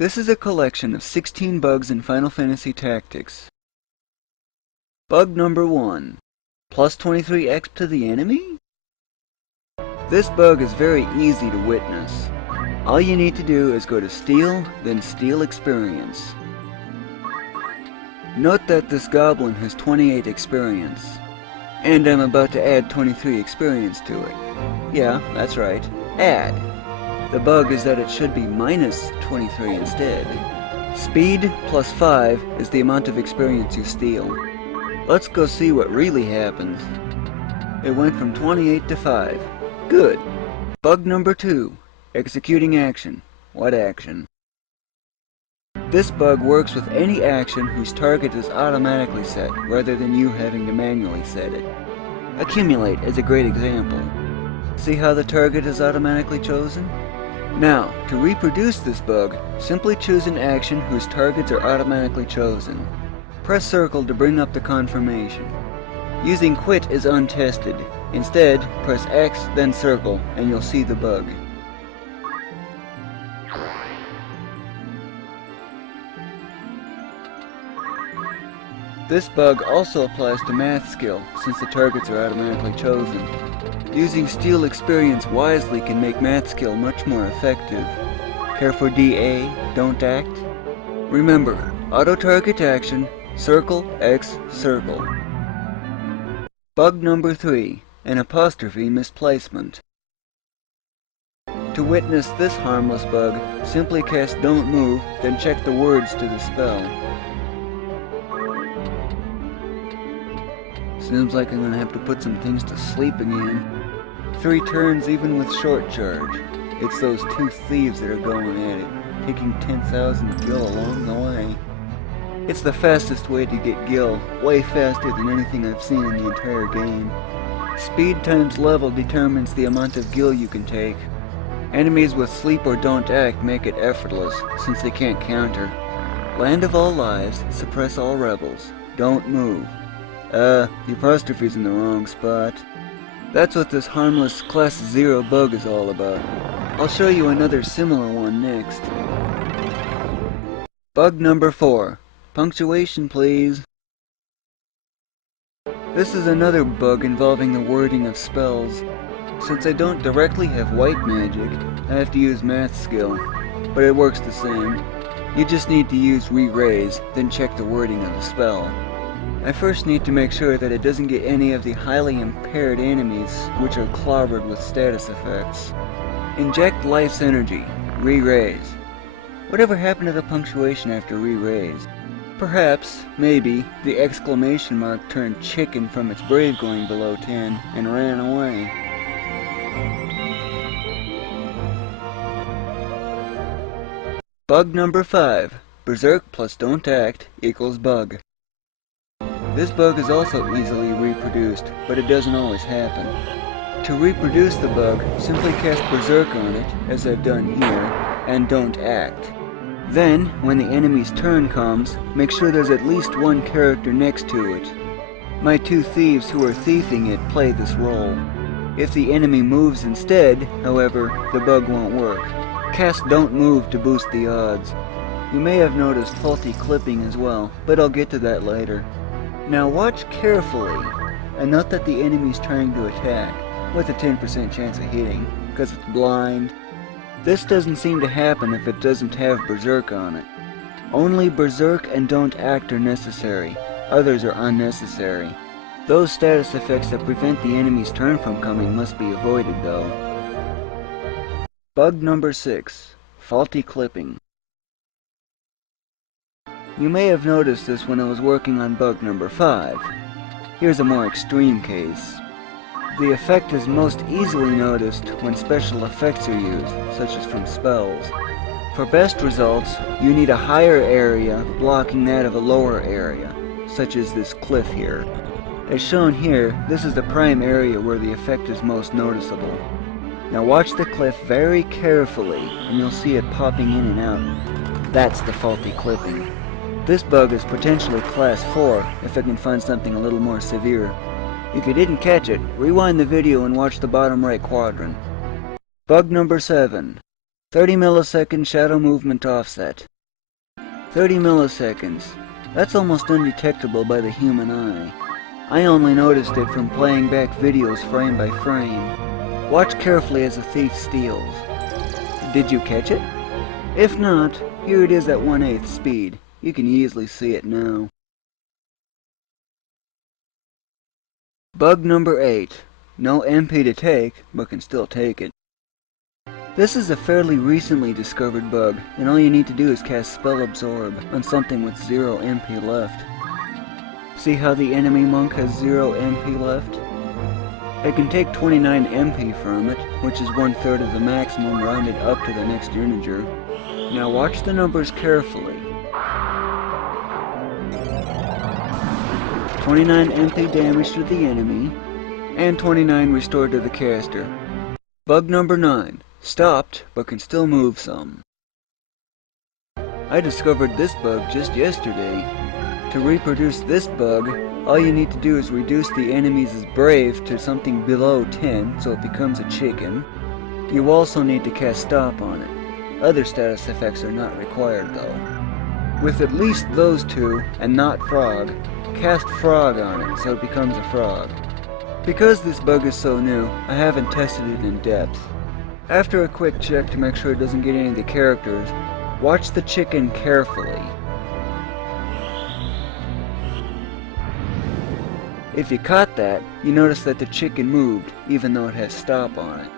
This is a collection of 16 bugs in Final Fantasy Tactics. Bug number 1. Plus 23x to the enemy? This bug is very easy to witness. All you need to do is go to Steel, then Steel Experience. Note that this goblin has 28 experience. And I'm about to add 23 experience to it. Yeah, that's right. Add. The bug is that it should be minus 23 instead. Speed plus 5 is the amount of experience you steal. Let's go see what really happens. It went from 28 to 5. Good. Bug number 2. Executing action. What action? This bug works with any action whose target is automatically set, rather than you having to manually set it. Accumulate is a great example. See how the target is automatically chosen? Now, to reproduce this bug, simply choose an action whose targets are automatically chosen. Press circle to bring up the confirmation. Using quit is untested. Instead, press X then circle and you'll see the bug. This bug also applies to math skill, since the targets are automatically chosen. Using Steel Experience wisely can make math skill much more effective. Care for DA, don't act? Remember, auto-target action, circle, X, circle. Bug number 3, an apostrophe misplacement. To witness this harmless bug, simply cast Don't Move, then check the words to the spell. Seems like I'm gonna have to put some things to sleep again. 3 turns even with short charge. It's those 2 thieves that are going at it, taking 10,000 gil along the way. It's the fastest way to get gil, way faster than anything I've seen in the entire game. Speed times level determines the amount of gil you can take. Enemies with sleep or don't act make it effortless, since they can't counter. Land of all lives, suppress all rebels. Don't move. The apostrophe's in the wrong spot. That's what this harmless Class 0 bug is all about. I'll show you another similar one next. Bug number 4. Punctuation, please. This is another bug involving the wording of spells. Since I don't directly have white magic, I have to use math skill, but it works the same. You just need to use re-raise, then check the wording of the spell. I first need to make sure that it doesn't get any of the highly impaired enemies, which are clobbered with status effects. Inject life's energy. Re-raise. Whatever happened to the punctuation after re-raise? Perhaps, maybe, the exclamation mark turned chicken from its brave going below 10 and ran away. Bug number 5. Berserk plus don't act equals bug. This bug is also easily reproduced, but it doesn't always happen. To reproduce the bug, simply cast Berserk on it, as I've done here, and don't act. Then, when the enemy's turn comes, make sure there's at least one character next to it. My 2 thieves who are thieving it play this role. If the enemy moves instead, however, the bug won't work. Cast Don't Move to boost the odds. You may have noticed faulty clipping as well, but I'll get to that later. Now watch carefully, and note that the enemy's trying to attack, with a 10% chance of hitting, because it's blind. This doesn't seem to happen if it doesn't have Berserk on it. Only Berserk and Don't Act are necessary, others are unnecessary. Those status effects that prevent the enemy's turn from coming must be avoided though. Bug number 6. Faulty clipping. You may have noticed this when I was working on bug number 5. Here's a more extreme case. The effect is most easily noticed when special effects are used, such as from spells. For best results, you need a higher area blocking that of a lower area, such as this cliff here. As shown here, this is the prime area where the effect is most noticeable. Now watch the cliff very carefully, and you'll see it popping in and out. That's the faulty clipping. This bug is potentially Class 4 if I can find something a little more severe. If you didn't catch it, rewind the video and watch the bottom right quadrant. Bug number 7. 30 millisecond shadow movement offset. 30 milliseconds. That's almost undetectable by the human eye. I only noticed it from playing back videos frame by frame. Watch carefully as a thief steals. Did you catch it? If not, here it is at 1/8 speed. You can easily see it now. Bug number 8. No MP to take, but can still take it. This is a fairly recently discovered bug, and all you need to do is cast Spell Absorb on something with 0 MP left. See how the enemy monk has 0 MP left? I can take 29 MP from it, which is 1/3 of the maximum rounded up to the next integer. Now watch the numbers carefully. 29 MP damage to the enemy, and 29 restored to the caster. Bug number 9. Stopped, but can still move some. I discovered this bug just yesterday. To reproduce this bug, all you need to do is reduce the enemy's brave to something below 10, so it becomes a chicken. You also need to cast stop on it. Other status effects are not required though. With at least those two, and not frog, cast frog on it so it becomes a frog. Because this bug is so new, I haven't tested it in depth. After a quick check to make sure it doesn't get any of the characters, watch the chicken carefully. If you caught that, you notice that the chicken moved, even though it has stop on it.